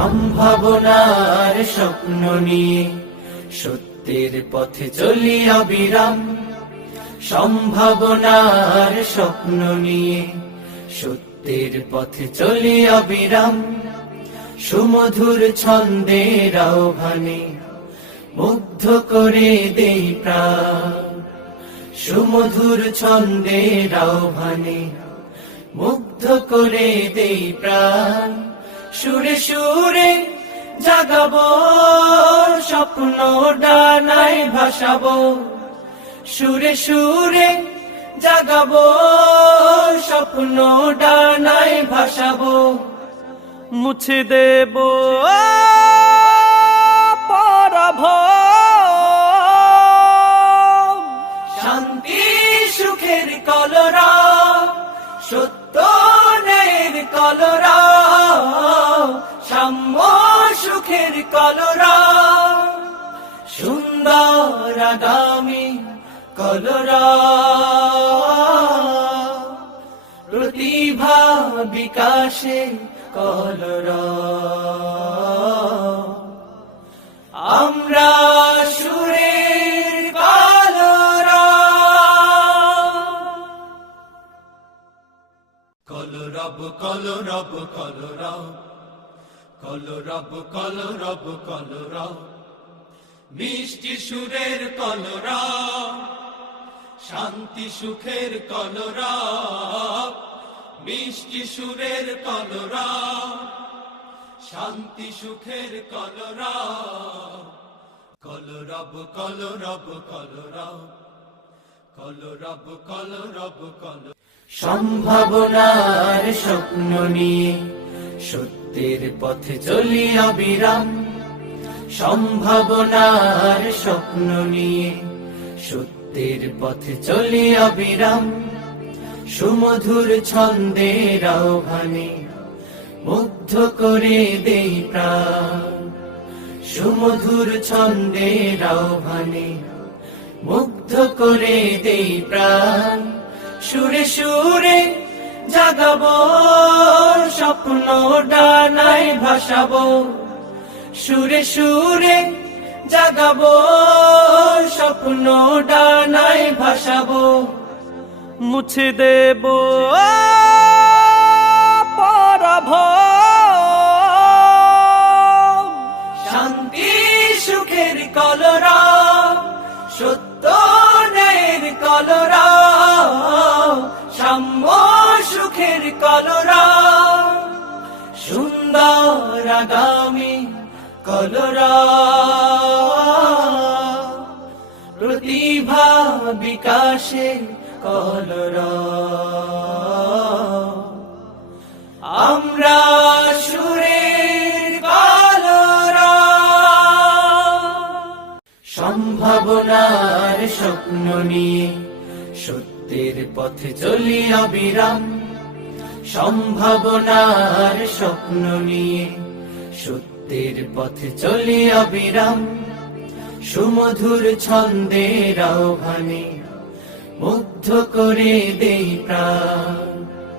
সম্ভাবনার স্বপ্ন নিয়ে সত্যের পথে চলি অবিরাম। সম্ভাবনার স্বপ্ন নিয়ে সত্যের পথে চলি অবিরাম। সুমধুর ছন্দের আহ্বানে মুগ্ধ করে দেই প্রাণ। সুমধুর ছন্দের আহ্বানে মুগ্ধ করে দেই প্রাণ। সুরে সুরে জাগাবো স্বপ্ন ডানায় ভাসাবো। সুরে সুরে জাগাবো স্বপ্ন ডানায় ভাসাবো। মুছে দেব পরাভব। শান্তি সুখের কলরা, সত্য ন্যায়ের কলরা, সাম্য সুখের কলরা, সুন্দর আগামী কলরা। প্রতিভা বিকাশে কলরা, আমরা সুরের কলরা। কলরব কলরব কলরব, কলরব কলরব কলরব, মিষ্টি সুরের কলরা, শান্তি সুখের কলরা, মিষ্টি সুরের কলরা, শান্তি সুখের কলরা। কলরব কলরব কলরব, কলরব কলরব কলরব। সম্ভাবনার স্বপ্ন নিয়ে সত্যের পথে চলি অবিরাম। সম্ভাবনার স্বপ্ন নিয়ে সত্যের পথে চলি অবিরাম। সুমধুর ছন্দের আহ্বানে মুগ্ধ করে দেই প্রাণ। সুমধুর ছন্দের আহ্বানে মুগ্ধ করে দেই প্রাণ। সুরে সুরে জাগাবো স্বপ্ন ডানায় ভাসাবো। সুরে সুরে জাগাবো স্বপ্ন ডানায় ভাসাবো। মুছে দেব পরাভব। শান্তি সুখের কলরা, সত্য ন্যায়ের কলরা, সাম্য সুখের কলরা, সুন্দর আগামী কলরা। প্রতিভা বিকাশে কলরা, আমরা সুরের কলরা। সম্ভাবনার স্বপ্ন নিয়ে সত্যের পথে চলি অবিরাম। সম্ভাবনার স্বপ্ন নিয়ে সত্যের পথে চলি অবিরাম। সুমধুর ছন্দের আহ্বানে মুগ্ধ করে দেই প্রাণ।